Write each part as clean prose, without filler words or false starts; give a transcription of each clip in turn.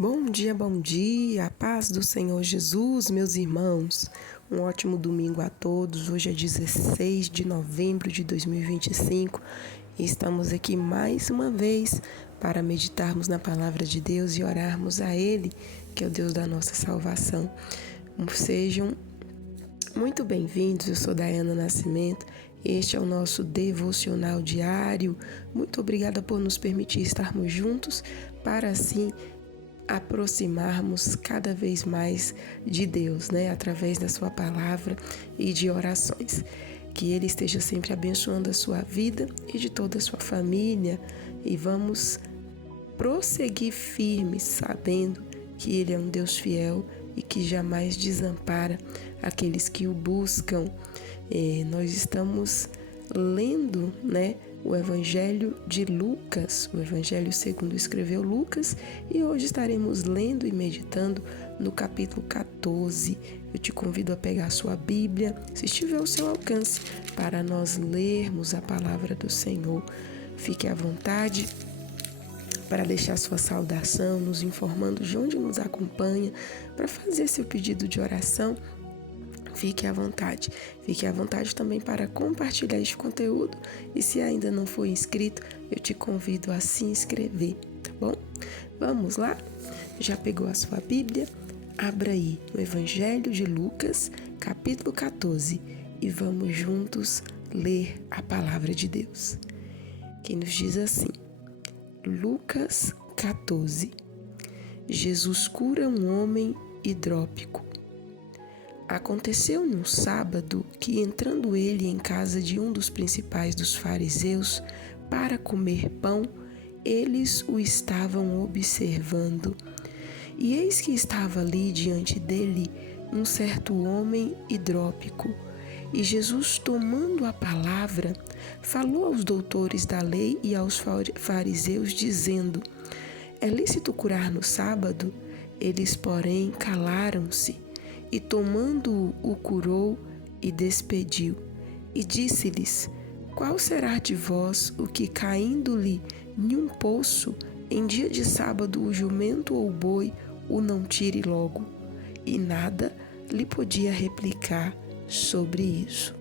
Bom dia, a paz do Senhor Jesus, meus irmãos. Um ótimo domingo a todos. Hoje é 16 de novembro de 2025 e estamos aqui mais uma vez para meditarmos na palavra de Deus e orarmos a Ele, que é o Deus da nossa salvação. Sejam muito bem-vindos, eu sou Daiana Nascimento, este é o nosso devocional diário. Muito obrigada por nos permitir estarmos juntos para assim aproximarmos cada vez mais de Deus, através da sua palavra e de orações. Que Ele esteja sempre abençoando a sua vida e de toda a sua família, e vamos prosseguir firmes, sabendo que Ele é um Deus fiel e que jamais desampara aqueles que o buscam. Nós estamos lendo, o Evangelho de Lucas, o Evangelho segundo escreveu Lucas, e hoje estaremos lendo e meditando no capítulo 14. Eu te convido a pegar a sua Bíblia, se estiver ao seu alcance, para nós lermos a palavra do Senhor. Fique à vontade para deixar sua saudação, nos informando de onde nos acompanha, para fazer seu pedido de oração. Fique à vontade. Fique à vontade também para compartilhar este conteúdo. E se ainda não for inscrito, eu te convido a se inscrever, tá bom? Vamos lá? Já pegou a sua Bíblia? Abra aí no Evangelho de Lucas, capítulo 14, e vamos juntos ler a palavra de Deus. Que nos diz assim: Lucas 14. Jesus cura um homem hidrópico. Aconteceu num sábado que, entrando ele em casa de um dos principais dos fariseus para comer pão, eles o estavam observando. E eis que estava ali diante dele um certo homem hidrópico. E Jesus, tomando a palavra, falou aos doutores da lei e aos fariseus, dizendo: é lícito curar no sábado? Eles, porém, calaram-se. E tomando-o, o curou e despediu. E disse-lhes: qual será de vós o que, caindo-lhe em um poço, em dia de sábado, o jumento ou o boi o não tire logo? E nada lhe podia replicar sobre isso.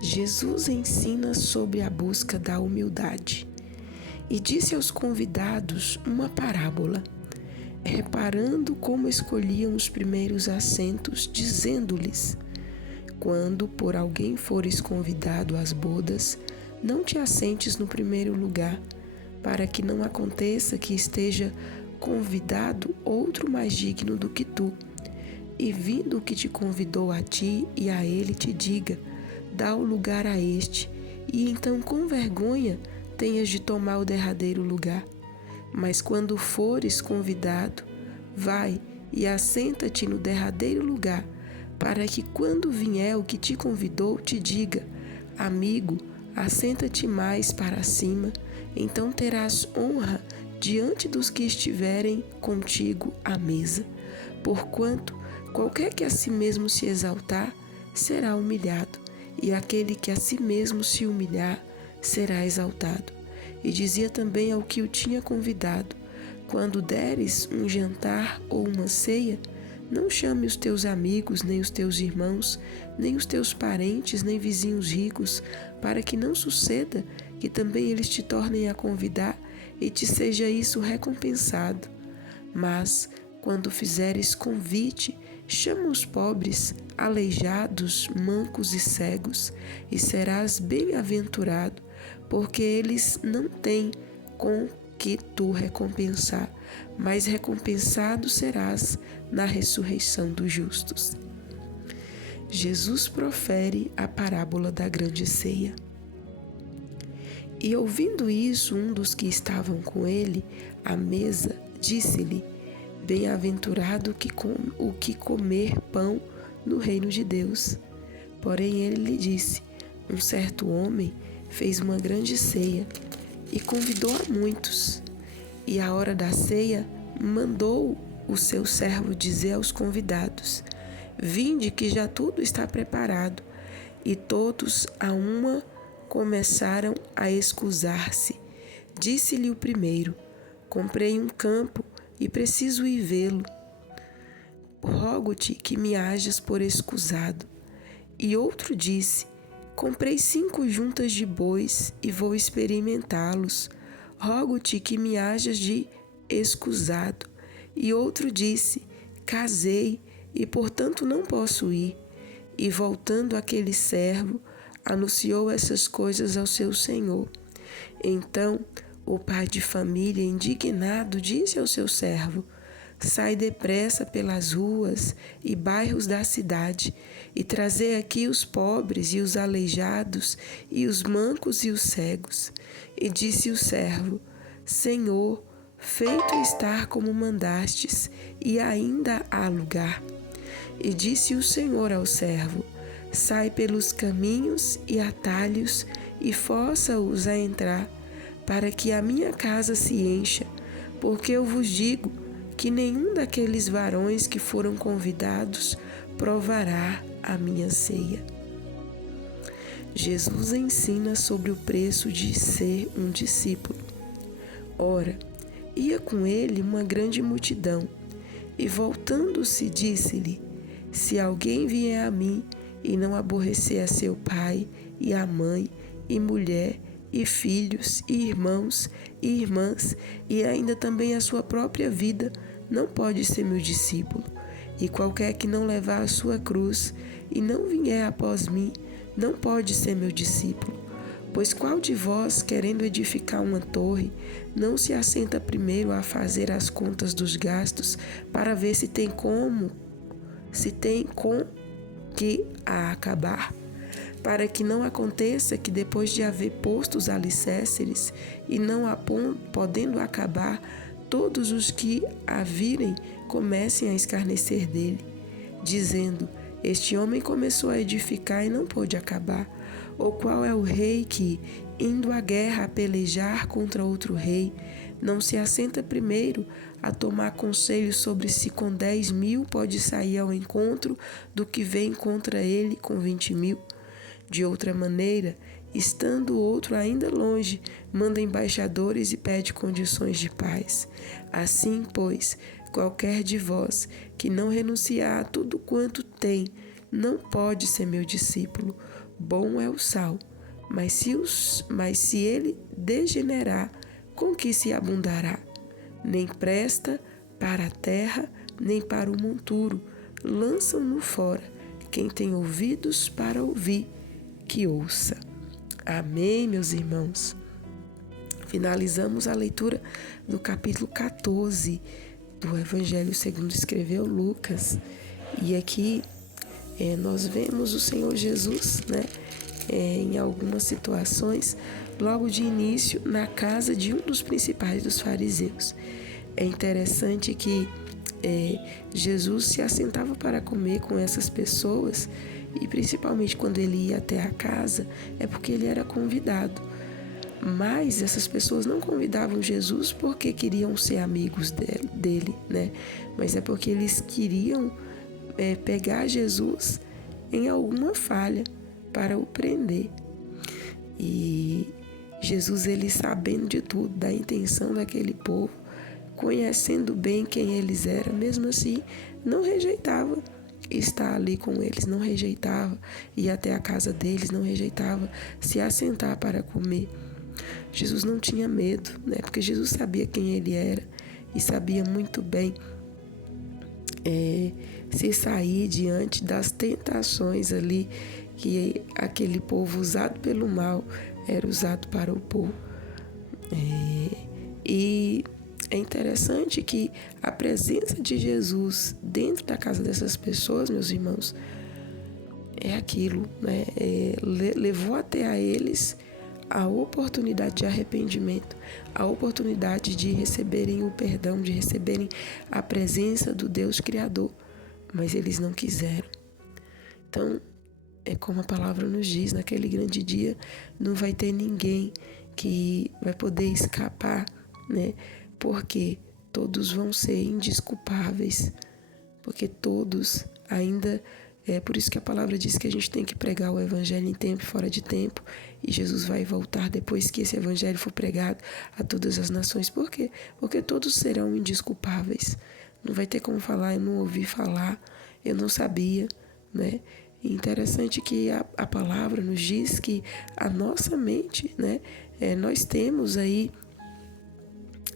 Jesus ensina sobre a busca da humildade. E disse aos convidados uma parábola, reparando como escolhiam os primeiros assentos, dizendo-lhes: quando por alguém fores convidado às bodas, não te assentes no primeiro lugar, para que não aconteça que esteja convidado outro mais digno do que tu, e vindo o que te convidou a ti e a ele te diga: dá o lugar a este, e então com vergonha tenhas de tomar o derradeiro lugar. Mas quando fores convidado, vai e assenta-te no derradeiro lugar, para que quando vier o que te convidou te diga: amigo, assenta-te mais para cima, então terás honra diante dos que estiverem contigo à mesa. Porquanto qualquer que a si mesmo se exaltar, será humilhado, e aquele que a si mesmo se humilhar, será exaltado. E dizia também ao que o tinha convidado: quando deres um jantar ou uma ceia, não chame os teus amigos, nem os teus irmãos, nem os teus parentes, nem vizinhos ricos, para que não suceda que também eles te tornem a convidar e te seja isso recompensado. Mas, quando fizeres convite, chama os pobres, aleijados, mancos e cegos, e serás bem-aventurado, porque eles não têm com que tu recompensar, mas recompensado serás na ressurreição dos justos. Jesus profere a parábola da grande ceia. E ouvindo isso, um dos que estavam com ele à mesa disse-lhe: bem-aventurado o que comer pão no reino de Deus. Porém ele lhe disse: um certo homem fez uma grande ceia e convidou a muitos. E à hora da ceia mandou o seu servo dizer aos convidados: vinde, que já tudo está preparado. E todos a uma começaram a escusar-se. Disse-lhe o primeiro: comprei um campo e preciso ir vê-lo. Rogo-te que me hajas por escusado. E outro disse: comprei 5 juntas de bois e vou experimentá-los. Rogo-te que me hajas de escusado. E outro disse: casei e portanto não posso ir. E voltando aquele servo, anunciou essas coisas ao seu senhor. Então o pai de família, indignado, disse ao seu servo: sai depressa pelas ruas e bairros da cidade e trazei aqui os pobres e os aleijados e os mancos e os cegos. E disse o servo: Senhor, feito está como mandastes, e ainda há lugar. E disse o Senhor ao servo: sai pelos caminhos e atalhos e força-os a entrar, para que a minha casa se encha, porque eu vos digo que nenhum daqueles varões que foram convidados provará a minha ceia. Jesus ensina sobre o preço de ser um discípulo. Ora, ia com ele uma grande multidão, e voltando-se disse-lhe: se alguém vier a mim e não aborrecer a seu pai e a mãe e mulher e filhos e irmãos e irmãs e ainda também a sua própria vida, não pode ser meu discípulo. E qualquer que não levar a sua cruz e não vier após mim, não pode ser meu discípulo. Pois qual de vós, querendo edificar uma torre, não se assenta primeiro a fazer as contas dos gastos para ver se tem com que a acabar? Para que não aconteça que depois de haver posto os alicerces e não podendo acabar, todos os que a virem comecem a escarnecer dele, dizendo: este homem começou a edificar e não pôde acabar. Ou qual é o rei que, indo à guerra a pelejar contra outro rei, não se assenta primeiro a tomar conselho sobre se com 10.000 pode sair ao encontro do que vem contra ele com 20.000? De outra maneira, estando o outro ainda longe, manda embaixadores e pede condições de paz. Assim, pois, qualquer de vós que não renunciar a tudo quanto tem, não pode ser meu discípulo. Bom é o sal, mas se ele degenerar, com que se abundará? Nem presta para a terra, nem para o monturo. Lançam-no fora. Quem tem ouvidos para ouvir, que ouça. Amém, meus irmãos? Finalizamos a leitura do capítulo 14 do Evangelho segundo escreveu Lucas. E aqui nós vemos o Senhor Jesus, em algumas situações, logo de início, na casa de um dos principais dos fariseus. É interessante que Jesus se assentava para comer com essas pessoas, e principalmente quando ele ia até a casa, é porque ele era convidado. Mas essas pessoas não convidavam Jesus porque queriam ser amigos dele, Mas é porque eles queriam pegar Jesus em alguma falha para o prender. E Jesus, ele sabendo de tudo, da intenção daquele povo, conhecendo bem quem eles eram, mesmo assim, não rejeitava estar ali com eles, não rejeitava ir até a casa deles, não rejeitava se assentar para comer. Jesus não tinha medo, Porque Jesus sabia quem ele era e sabia muito bem se sair diante das tentações ali que aquele povo usado pelo mal era usado para o povo. E é interessante que a presença de Jesus dentro da casa dessas pessoas, meus irmãos, é aquilo, levou até a eles a oportunidade de arrependimento, a oportunidade de receberem o perdão, de receberem a presença do Deus Criador, mas eles não quiseram. Então, é como a palavra nos diz, naquele grande dia não vai ter ninguém que vai poder escapar, Porque todos vão ser indesculpáveis, porque todos ainda É por isso que a palavra diz que a gente tem que pregar o evangelho em tempo e fora de tempo. E Jesus vai voltar depois que esse evangelho for pregado a todas as nações. Por quê? Porque todos serão indesculpáveis. Não vai ter como falar, eu não ouvi falar, eu não sabia, né? E interessante que a palavra nos diz que a nossa mente, né? Nós temos aí,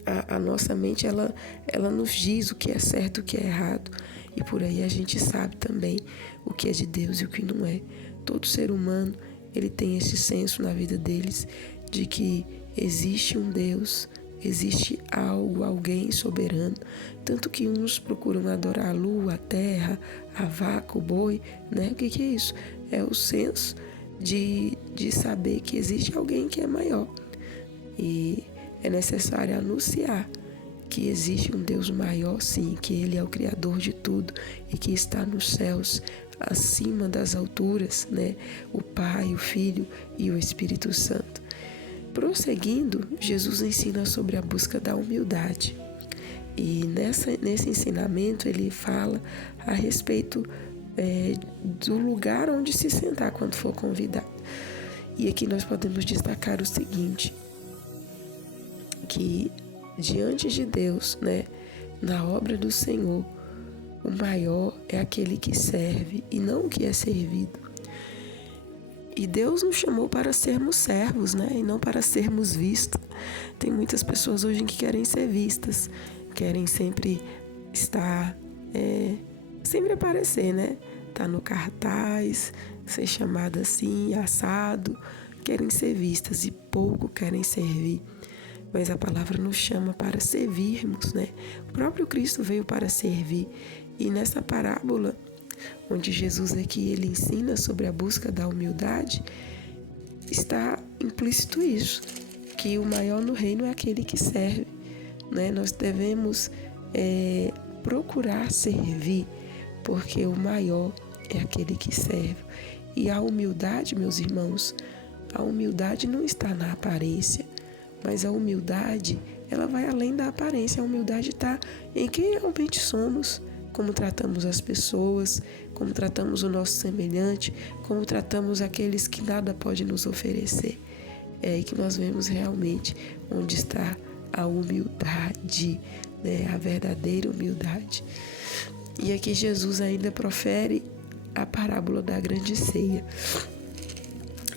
a nossa mente, ela nos diz o que é certo e o que é errado. E por aí a gente sabe também o que é de Deus e o que não é. Todo ser humano, ele tem esse senso na vida deles de que existe um Deus, existe algo, alguém soberano. Tanto que uns procuram adorar a lua, a terra, a vaca, o boi, né? O que é isso? É o senso de saber que existe alguém que é maior. E é necessário anunciar que existe um Deus maior, sim, que Ele é o Criador de tudo e que está nos céus, acima das alturas, né? O Pai, o Filho e o Espírito Santo. Prosseguindo, Jesus ensina sobre a busca da humildade. E nesse ensinamento ele fala a respeito do lugar onde se sentar quando for convidado. E aqui nós podemos destacar o seguinte, que diante de Deus, né, na obra do Senhor, o maior é aquele que serve e não o que é servido. E Deus nos chamou para sermos servos, né, e não para sermos vistos. Tem muitas pessoas hoje que querem ser vistas, querem sempre estar, sempre aparecer, né? Tá no cartaz, ser chamada assim, assado, querem ser vistas e pouco querem servir. Mas a palavra nos chama para servirmos, né? O próprio Cristo veio para servir. E nessa parábola, onde Jesus aqui ele ensina sobre a busca da humildade, está implícito isso, que o maior no reino é aquele que serve, né? Nós devemos procurar servir, porque o maior é aquele que serve. E a humildade, meus irmãos, a humildade não está na aparência, mas a humildade, ela vai além da aparência. A humildade está em quem realmente somos, como tratamos as pessoas, como tratamos o nosso semelhante, como tratamos aqueles que nada pode nos oferecer. É aí que nós vemos realmente onde está a humildade, né? A verdadeira humildade. E aqui Jesus ainda profere a parábola da grande ceia.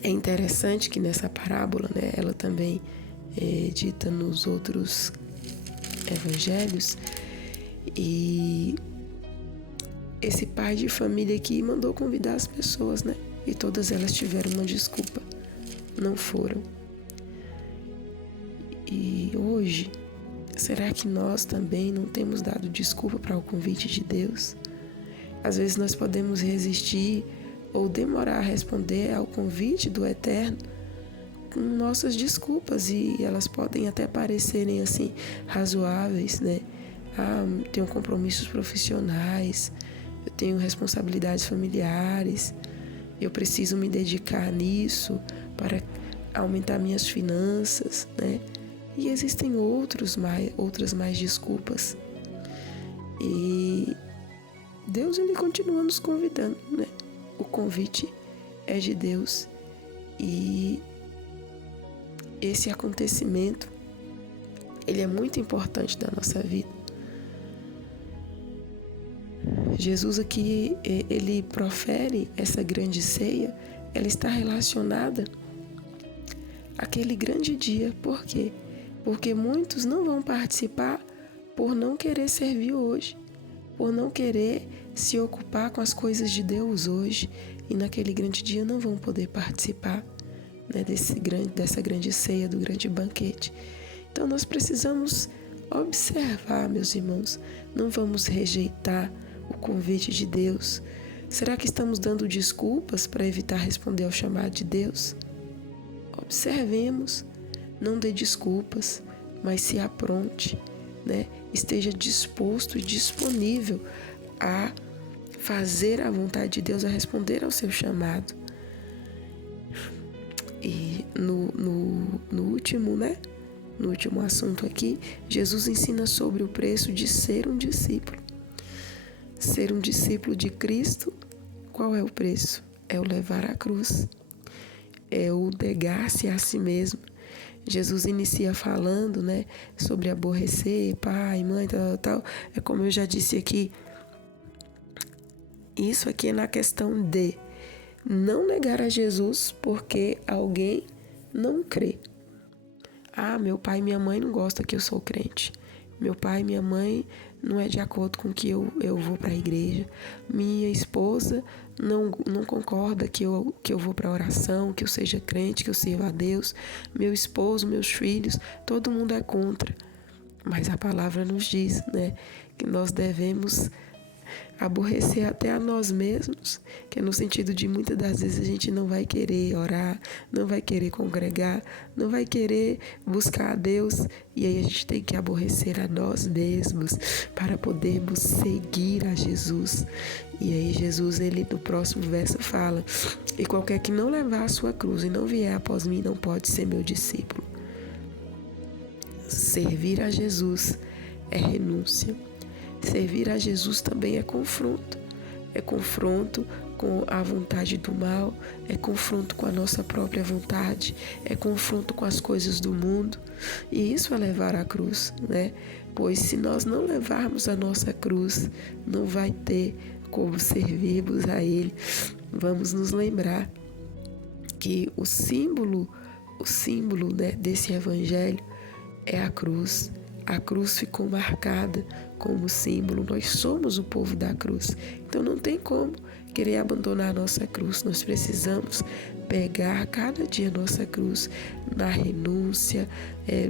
É interessante que nessa parábola, né, ela também dita nos outros evangelhos, e esse pai de família aqui mandou convidar as pessoas, né? E todas elas tiveram uma desculpa, não foram. E hoje, será que nós também não temos dado desculpa para o convite de Deus? Às vezes nós podemos resistir ou demorar a responder ao convite do Eterno com nossas desculpas, e elas podem até parecerem assim razoáveis, né? Eu tenho compromissos profissionais, eu tenho responsabilidades familiares, eu preciso me dedicar nisso para aumentar minhas finanças, né? E existem outras mais desculpas. E Deus ele continua nos convidando, né? O convite é de Deus e esse acontecimento ele é muito importante da nossa vida. Jesus aqui, ele profere essa grande ceia, ela está relacionada àquele grande dia. Por quê? Porque muitos não vão participar por não querer servir hoje, por não querer se ocupar com as coisas de Deus hoje, e naquele grande dia não vão poder participar, né, dessa grande ceia, do grande banquete. Então nós precisamos observar, meus irmãos, não vamos rejeitar o convite de Deus. Será que estamos dando desculpas para evitar responder ao chamado de Deus? Observemos, não dê desculpas, mas se apronte, né? Esteja disposto e disponível a fazer a vontade de Deus, a responder ao seu chamado. E no último, né? No último assunto aqui, Jesus ensina sobre o preço de ser um discípulo. Ser um discípulo de Cristo qual é o preço? É o levar a cruz, é o negar-se a si mesmo. Jesus inicia falando, né, sobre aborrecer pai, mãe, tal. É como eu já disse aqui, isso aqui é na questão de não negar a Jesus porque alguém não crê. Ah, meu pai e minha mãe não gostam que eu sou crente. Meu pai e minha mãe não é de acordo com que eu vou para a igreja. Minha esposa não concorda que eu vou para a oração, que eu seja crente, que eu sirva a Deus. Meu esposo, meus filhos, todo mundo é contra. Mas a palavra nos diz, né, que nós devemos aborrecer até a nós mesmos, que é no sentido de muitas das vezes a gente não vai querer orar, não vai querer congregar, não vai querer buscar a Deus, e aí a gente tem que aborrecer a nós mesmos para podermos seguir a Jesus. E aí Jesus, ele no próximo verso fala: e qualquer que não levar a sua cruz e não vier após mim não pode ser meu discípulo. Servir a Jesus é renúncia. Servir a Jesus também é confronto. É confronto com a vontade do mal, é confronto com a nossa própria vontade, é confronto com as coisas do mundo. E isso é levar a cruz, né? Pois se nós não levarmos a nossa cruz, não vai ter como servirmos a Ele. Vamos nos lembrar que o símbolo, né, desse evangelho é a cruz. A cruz ficou marcada como símbolo. Nós somos o povo da cruz. Então não tem como querer abandonar a nossa cruz. Nós precisamos pegar cada dia a nossa cruz na renúncia,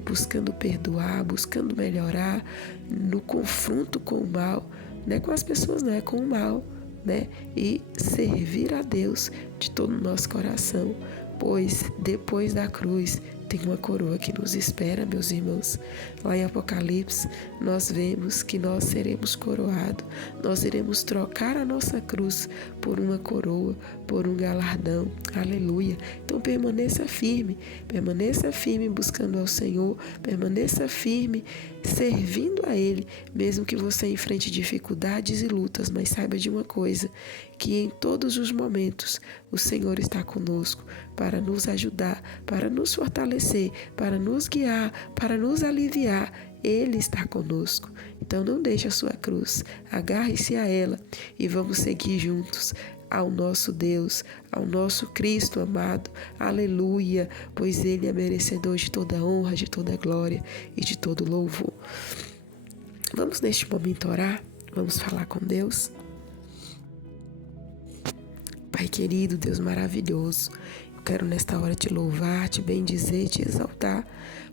buscando perdoar, buscando melhorar, no confronto com o mal, não é com as pessoas, não é com o mal, né? E servir a Deus de todo o nosso coração, pois depois da cruz tem uma coroa que nos espera, meus irmãos. Lá em Apocalipse, nós vemos que nós seremos coroados. Nós iremos trocar a nossa cruz por uma coroa, por um galardão. Aleluia. Então permaneça firme buscando ao Senhor, permaneça firme servindo a Ele, mesmo que você enfrente dificuldades e lutas, mas saiba de uma coisa, que em todos os momentos o Senhor está conosco para nos ajudar, para nos fortalecer, para nos guiar, para nos aliviar. Ele está conosco. Então não deixe a sua cruz, agarre-se a ela e vamos seguir juntos ao nosso Deus, ao nosso Cristo amado. Aleluia, pois Ele é merecedor de toda honra, de toda glória e de todo louvor. Vamos neste momento orar, vamos falar com Deus. Pai querido, Deus maravilhoso, eu quero nesta hora te louvar, te bendizer, te exaltar,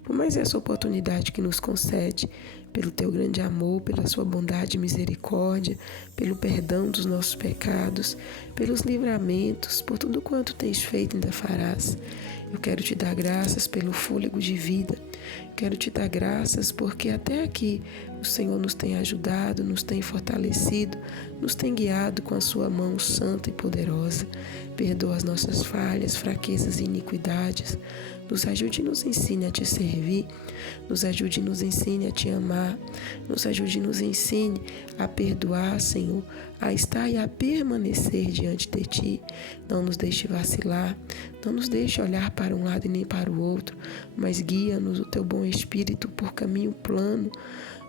por mais essa oportunidade que nos concede, pelo teu grande amor, pela sua bondade e misericórdia, pelo perdão dos nossos pecados, pelos livramentos, por tudo quanto tens feito e ainda farás. Eu quero te dar graças pelo fôlego de vida. Quero te dar graças porque até aqui o Senhor nos tem ajudado, nos tem fortalecido, nos tem guiado com a sua mão santa e poderosa. Perdoa as nossas falhas, fraquezas e iniquidades. Nos ajude e nos ensine a te servir. Nos ajude e nos ensine a te amar. Nos ajude e nos ensine a perdoar, Senhor, a estar e a permanecer diante de Ti. Não nos deixe vacilar. Não nos deixe olhar para um lado e nem para o outro, mas guia-nos o Teu bom Espírito por caminho plano.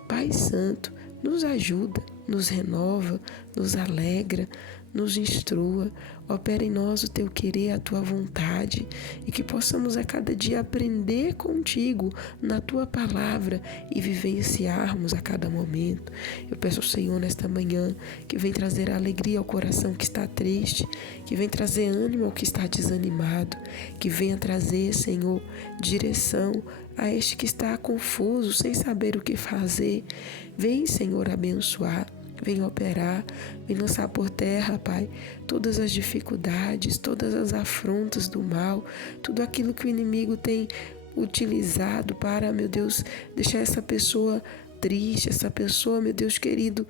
Pai Santo, nos ajuda, nos renova, nos alegra, nos instrua, opera em nós o Teu querer, a Tua vontade, e que possamos a cada dia aprender contigo na Tua palavra e vivenciarmos a cada momento. Eu peço ao Senhor nesta manhã que vem trazer alegria ao coração que está triste, que vem trazer ânimo ao que está desanimado, que venha trazer, Senhor, direção a este que está confuso, sem saber o que fazer. Vem, Senhor, abençoar. Vem operar, vem lançar por terra, Pai, todas as dificuldades, todas as afrontas do mal, tudo aquilo que o inimigo tem utilizado para, meu Deus, deixar essa pessoa triste, essa pessoa, meu Deus querido,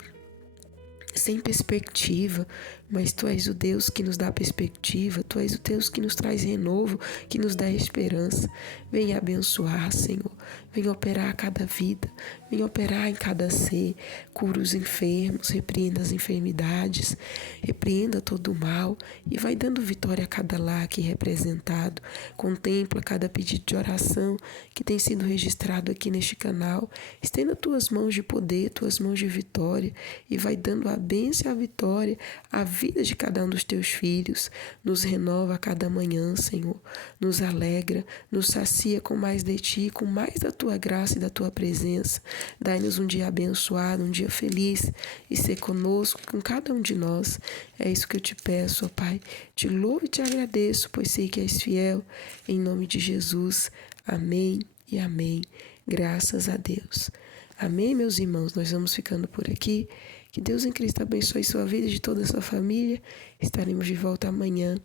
sem perspectiva. mas Tu és o Deus que nos dá perspectiva, Tu és o Deus que nos traz renovo, que nos dá esperança. Venha abençoar, Senhor. Venha operar a cada vida, venha operar em cada ser. Cura os enfermos, repreenda as enfermidades, repreenda todo o mal e vai dando vitória a cada lar aqui representado. Contempla cada pedido de oração que tem sido registrado aqui neste canal. Estenda Tuas mãos de poder, Tuas mãos de vitória e vai dando a bênção e a vitória à vida de cada um dos Teus filhos. Nos renova a cada manhã, Senhor. Nos alegra, nos sacia com mais de Ti, com mais da Tua graça e da Tua presença. Dai-nos um dia abençoado, um dia feliz e ser conosco, com cada um de nós. É isso que eu te peço, ó Pai. Te louvo e te agradeço, pois sei que és fiel. Em nome de Jesus. Amém e amém. Graças a Deus. Amém, meus irmãos? Nós vamos ficando por aqui. Que Deus em Cristo abençoe sua vida e de toda a sua família. Estaremos de volta amanhã,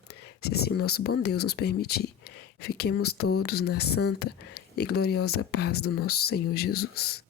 se assim o nosso bom Deus nos permitir. Fiquemos todos na santa e gloriosa paz do nosso Senhor Jesus.